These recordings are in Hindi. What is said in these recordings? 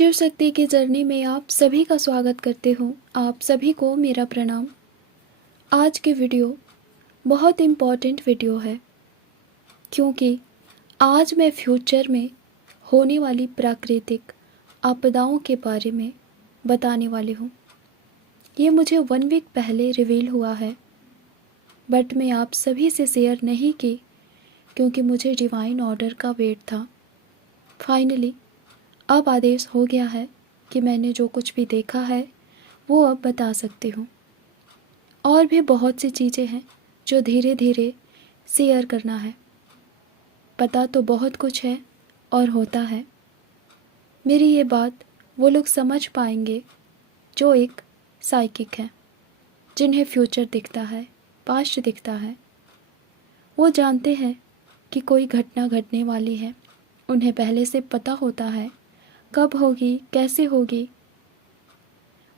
शिव शक्ति की जर्नी में आप सभी का स्वागत करते हूँ। आप सभी को मेरा प्रणाम। आज की वीडियो बहुत इम्पॉर्टेंट वीडियो है क्योंकि आज मैं फ्यूचर में होने वाली प्राकृतिक आपदाओं के बारे में बताने वाली हूँ। ये मुझे 1 वीक पहले रिवील हुआ है, बट मैं आप सभी से शेयर नहीं की क्योंकि मुझे डिवाइन ऑर्डर का वेट था। फाइनली अब आदेश हो गया है कि मैंने जो कुछ भी देखा है वो अब बता सकती हूँ। और भी बहुत सी चीज़ें हैं जो धीरे धीरे शेयर करना है। पता तो बहुत कुछ है और होता है। मेरी ये बात वो लोग समझ पाएंगे जो एक साइकिक है, जिन्हें फ्यूचर दिखता है, पास्ट दिखता है। वो जानते हैं कि कोई घटना घटने वाली है, उन्हें पहले से पता होता है कब होगी, कैसे होगी,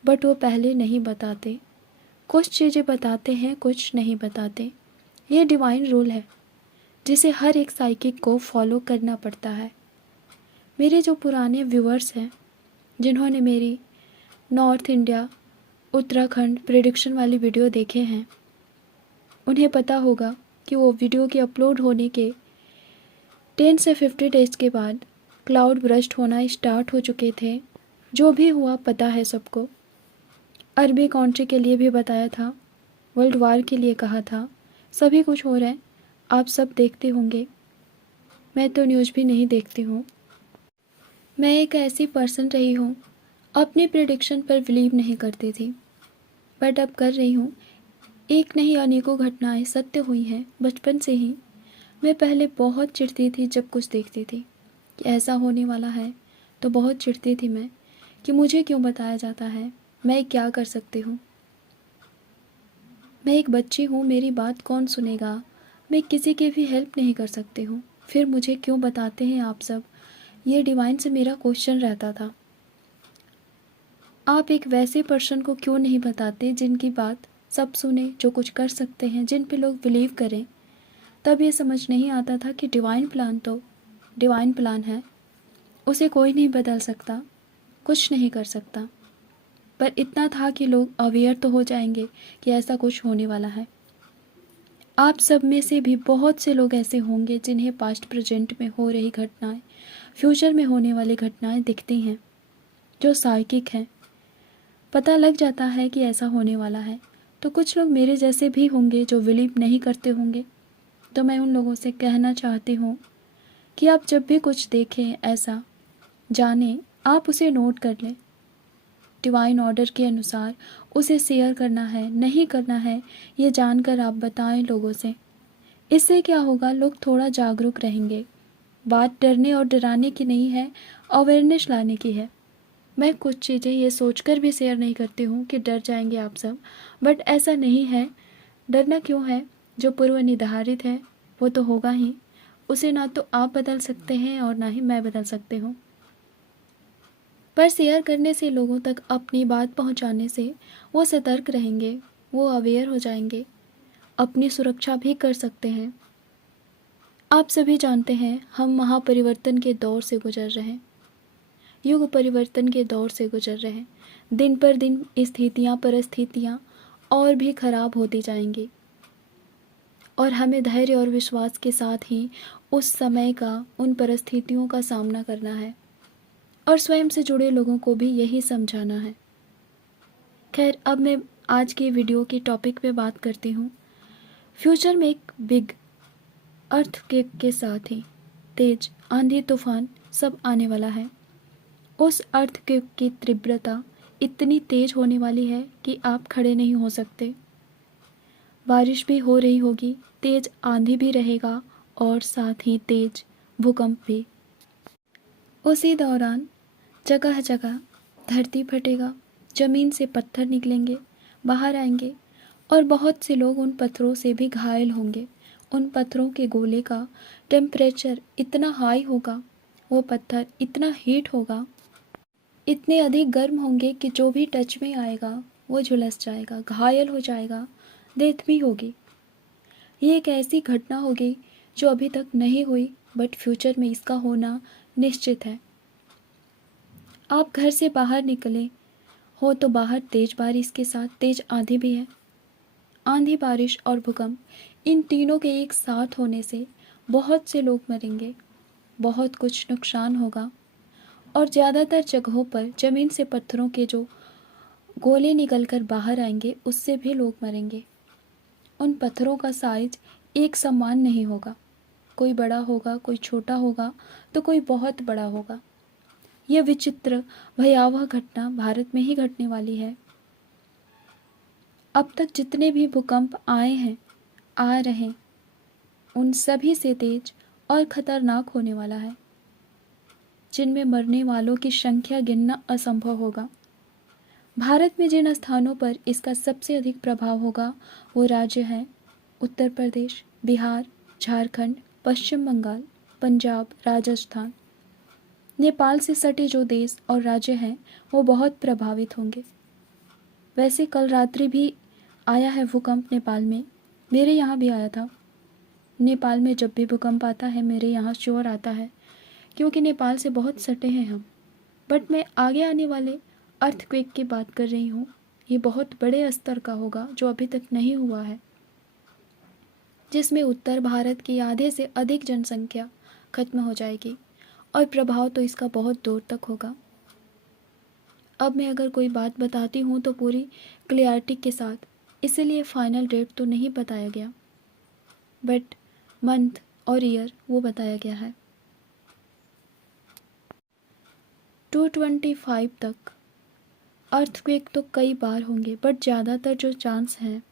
बट वो पहले नहीं बताते। कुछ चीज़ें बताते हैं, कुछ नहीं बताते। ये डिवाइन रूल है जिसे हर एक साइकिक को फॉलो करना पड़ता है। मेरे जो पुराने व्यूअर्स हैं, जिन्होंने मेरी नॉर्थ इंडिया उत्तराखंड प्रेडिक्शन वाली वीडियो देखे हैं, उन्हें पता होगा कि वो वीडियो के अपलोड होने के 10 से 50 डेज के बाद क्लाउड बर्स्ट होना स्टार्ट हो चुके थे। जो भी हुआ पता है सबको। अरबी कंट्री के लिए भी बताया था, वर्ल्ड वार के लिए कहा था, सभी कुछ हो रहा है। आप सब देखते होंगे। मैं तो न्यूज़ भी नहीं देखती हूँ। मैं एक ऐसी पर्सन रही हूँ, अपनी प्रेडिक्शन पर बिलीव नहीं करती थी, बट अब कर रही हूँ। एक नहीं अनेकों घटनाएं सत्य हुई हैं बचपन से ही। मैं पहले बहुत चिढ़ती थी जब कुछ देखती थी कि ऐसा होने वाला है, तो बहुत चिढ़ती थी मैं कि मुझे क्यों बताया जाता है, मैं क्या कर सकती हूँ। मैं एक बच्ची हूँ, मेरी बात कौन सुनेगा, मैं किसी की भी हेल्प नहीं कर सकती हूँ, फिर मुझे क्यों बताते हैं आप सब। ये डिवाइन से मेरा क्वेश्चन रहता था। आप एक वैसे पर्सन को क्यों नहीं बताते जिनकी बात सब सुने, जो कुछ कर सकते हैं, जिन पे लोग बिलीव करें। तब ये समझ नहीं आता था कि डिवाइन प्लान तो डिवाइन प्लान है, उसे कोई नहीं बदल सकता, कुछ नहीं कर सकता। पर इतना था कि लोग अवेयर तो हो जाएंगे कि ऐसा कुछ होने वाला है। आप सब में से भी बहुत से लोग ऐसे होंगे जिन्हें पास्ट प्रेजेंट में हो रही घटनाएं, फ्यूचर में होने वाली घटनाएं दिखती हैं, जो साइकिक हैं। पता लग जाता है कि ऐसा होने वाला है। तो कुछ लोग मेरे जैसे भी होंगे जो बिलीव नहीं करते होंगे। तो मैं उन लोगों से कहना चाहती हूँ कि आप जब भी कुछ देखें ऐसा, जानें, आप उसे नोट कर लें। डिवाइन ऑर्डर के अनुसार उसे शेयर करना है, नहीं करना है, ये जानकर आप बताएं लोगों से। इससे क्या होगा, लोग थोड़ा जागरूक रहेंगे। बात डरने और डराने की नहीं है, अवेयरनेस लाने की है। मैं कुछ चीज़ें ये सोचकर भी शेयर नहीं करती हूँ कि डर जाएंगे आप सब, बट ऐसा नहीं है। डरना क्यों है, जो पूर्व निर्धारित है वो तो होगा ही। उसे ना तो आप बदल सकते हैं और ना ही मैं बदल सकती हूँ। पर शेयर करने से, लोगों तक अपनी बात पहुँचाने से वो सतर्क रहेंगे, वो अवेयर हो जाएंगे, अपनी सुरक्षा भी कर सकते हैं। आप सभी जानते हैं हम महापरिवर्तन के दौर से गुजर रहे हैं, युग परिवर्तन के दौर से गुजर रहे हैं। दिन पर दिन स्थितियाँ, परिस्थितियाँ और भी खराब होती जाएंगी और हमें धैर्य और विश्वास के साथ ही उस समय का, उन परिस्थितियों का सामना करना है और स्वयं से जुड़े लोगों को भी यही समझाना है। खैर, अब मैं आज की वीडियो की टॉपिक पे बात करती हूँ। फ्यूचर में एक बिग अर्थक्वेक के साथ ही तेज आंधी तूफान सब आने वाला है। उस अर्थक्वेक की तीव्रता इतनी तेज होने वाली है कि आप खड़े नहीं हो सकते। बारिश भी हो रही होगी, तेज आंधी भी रहेगा और साथ ही तेज भूकंप भी। उसी दौरान जगह जगह धरती फटेगा, जमीन से पत्थर निकलेंगे, बाहर आएंगे और बहुत से लोग उन पत्थरों से भी घायल होंगे। उन पत्थरों के गोले का टेम्परेचर इतना हाई होगा, वो पत्थर इतना हीट होगा, इतने अधिक गर्म होंगे कि जो भी टच में आएगा वो झुलस जाएगा, घायल हो जाएगा, डेथ भी होगी। ये एक ऐसी घटना होगी जो अभी तक नहीं हुई, बट फ्यूचर में इसका होना निश्चित है। आप घर से बाहर निकले हो तो बाहर तेज बारिश के साथ तेज आंधी भी है। आंधी, बारिश और भूकंप, इन तीनों के एक साथ होने से बहुत से लोग मरेंगे, बहुत कुछ नुकसान होगा और ज़्यादातर जगहों पर ज़मीन से पत्थरों के जो गोले निकलकर बाहर आएंगे उससे भी लोग मरेंगे। उन पत्थरों का साइज एक समान नहीं होगा, कोई बड़ा होगा, कोई छोटा होगा तो कोई बहुत बड़ा होगा। यह विचित्र भयावह घटना भारत में ही घटने वाली है। अब तक जितने भी भूकंप आए हैं, आ रहे, उन सभी से तेज और खतरनाक होने वाला है, जिनमें मरने वालों की संख्या गिनना असंभव होगा। भारत में जिन स्थानों पर इसका सबसे अधिक प्रभाव होगा वो राज्य हैं उत्तर प्रदेश, बिहार, झारखंड, पश्चिम बंगाल, पंजाब, राजस्थान। नेपाल से सटे जो देश और राज्य हैं वो बहुत प्रभावित होंगे। वैसे कल रात्रि भी आया है भूकंप नेपाल में, मेरे यहाँ भी आया था। नेपाल में जब भी भूकंप आता है मेरे यहाँ श्योर आता है, क्योंकि नेपाल से बहुत सटे हैं हम। बट मैं आगे आने वाले अर्थक्वेक की बात कर रही हूँ। ये बहुत बड़े स्तर का होगा जो अभी तक नहीं हुआ है, जिसमें उत्तर भारत की आधे से अधिक जनसंख्या खत्म हो जाएगी और प्रभाव तो इसका बहुत दूर तक होगा। अब मैं अगर कोई बात बताती हूँ तो पूरी क्लियरिटी के साथ, इसीलिए फाइनल डेट तो नहीं बताया गया, बट मंथ और ईयर वो बताया गया है। 225 तक अर्थक्वेक तो कई बार होंगे, बट ज़्यादातर जो चांस हैं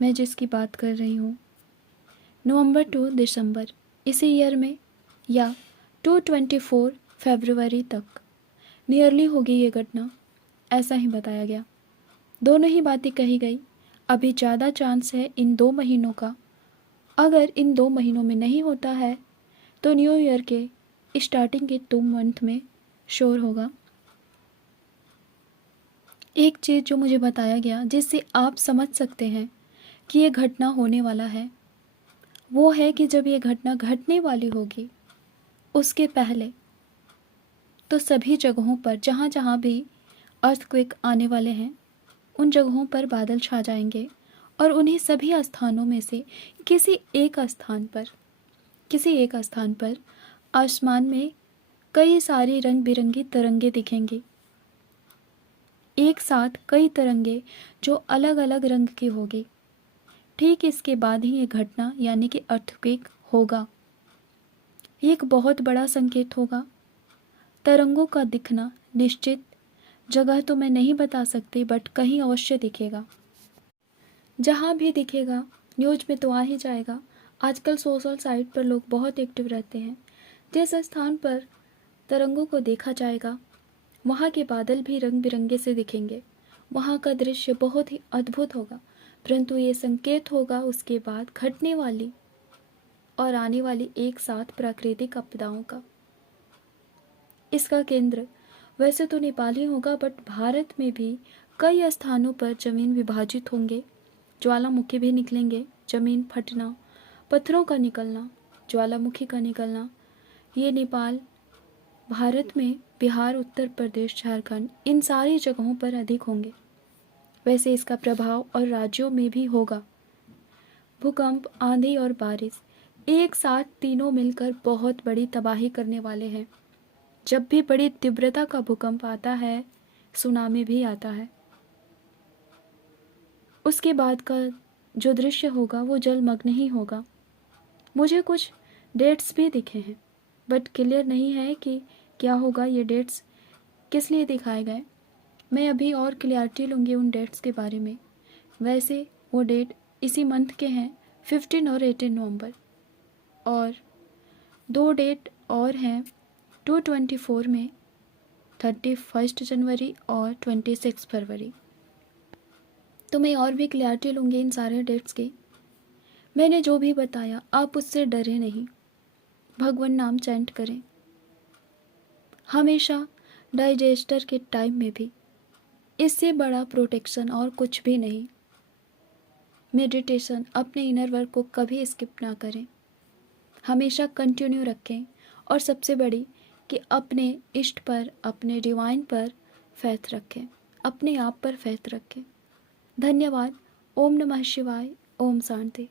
मैं जिसकी बात कर रही हूँ नवंबर टू दिसंबर इसी ईयर में या 224 फरवरी तक नियरली होगी ये घटना, ऐसा ही बताया गया। दोनों ही बातें कही गई। अभी ज़्यादा चांस है इन 2 महीनों का। अगर इन 2 महीनों में नहीं होता है तो न्यू ईयर के स्टार्टिंग के 2 मंथ में श्योर होगा। एक चीज़ जो मुझे बताया गया जिससे आप समझ सकते हैं कि ये घटना होने वाला है, वो है कि जब ये घटना घटने वाली होगी उसके पहले तो सभी जगहों पर जहाँ जहाँ भी अर्थक्वेक आने वाले हैं उन जगहों पर बादल छा जाएंगे और उन्हीं सभी स्थानों में से किसी एक स्थान पर आसमान में कई सारी रंग बिरंगी तरंगे दिखेंगी। एक साथ कई तरंगे जो अलग अलग रंग की होगी। ठीक इसके बाद ही ये घटना यानी कि अर्थक्वेक होगा। ये एक बहुत बड़ा संकेत होगा। तरंगों का दिखना निश्चित जगह तो मैं नहीं बता सकती, बट कहीं अवश्य दिखेगा। जहाँ भी दिखेगा न्यूज़ में तो आ ही जाएगा। आजकल सोशल साइट पर लोग बहुत एक्टिव रहते हैं। जिस स्थान पर तरंगों को देखा जाएगा वहाँ के बादल भी रंग बिरंगे से दिखेंगे। वहाँ का दृश्य बहुत ही अद्भुत होगा, परंतु ये संकेत होगा उसके बाद घटने वाली और आने वाली एक साथ प्राकृतिक आपदाओं का। इसका केंद्र वैसे तो नेपाल ही होगा, बट भारत में भी कई स्थानों पर जमीन विभाजित होंगे, ज्वालामुखी भी निकलेंगे, जमीन फटना, पत्थरों का निकलना, ज्वालामुखी का निकलना। ये नेपाल, भारत में बिहार, उत्तर प्रदेश, झारखंड, इन सारी जगहों पर अधिक होंगे। वैसे इसका प्रभाव और राज्यों में भी होगा। भूकंप, आंधी और बारिश एक साथ तीनों मिलकर बहुत बड़ी तबाही करने वाले हैं। जब भी बड़ी तीव्रता का भूकंप आता है सुनामी भी आता है। उसके बाद का जो दृश्य होगा वो जलमग्न ही होगा। मुझे कुछ डेट्स भी दिखे हैं, बट क्लियर नहीं है कि क्या होगा, ये डेट्स किस लिए दिखाए गए। मैं अभी और क्लियरिटी लूँगी उन डेट्स के बारे में। वैसे वो डेट इसी मंथ के हैं, 15 और 18 नवंबर, और 2 डेट और हैं 224 में, 31 जनवरी और 26 फरवरी। तो मैं और भी क्लियरिटी लूँगी इन सारे डेट्स की। मैंने जो भी बताया आप उससे डरे नहीं, भगवान नाम चैंट करें। हमेशा डाइजेस्टर के टाइम में भी इससे बड़ा प्रोटेक्शन और कुछ भी नहीं। मेडिटेशन, अपने इनर वर्क को कभी स्किप ना करें, हमेशा कंटिन्यू रखें। और सबसे बड़ी कि अपने इष्ट पर, अपने डिवाइन पर फेथ रखें, अपने आप पर फेथ रखें। धन्यवाद। ओम नमः शिवाय। ओम शांति।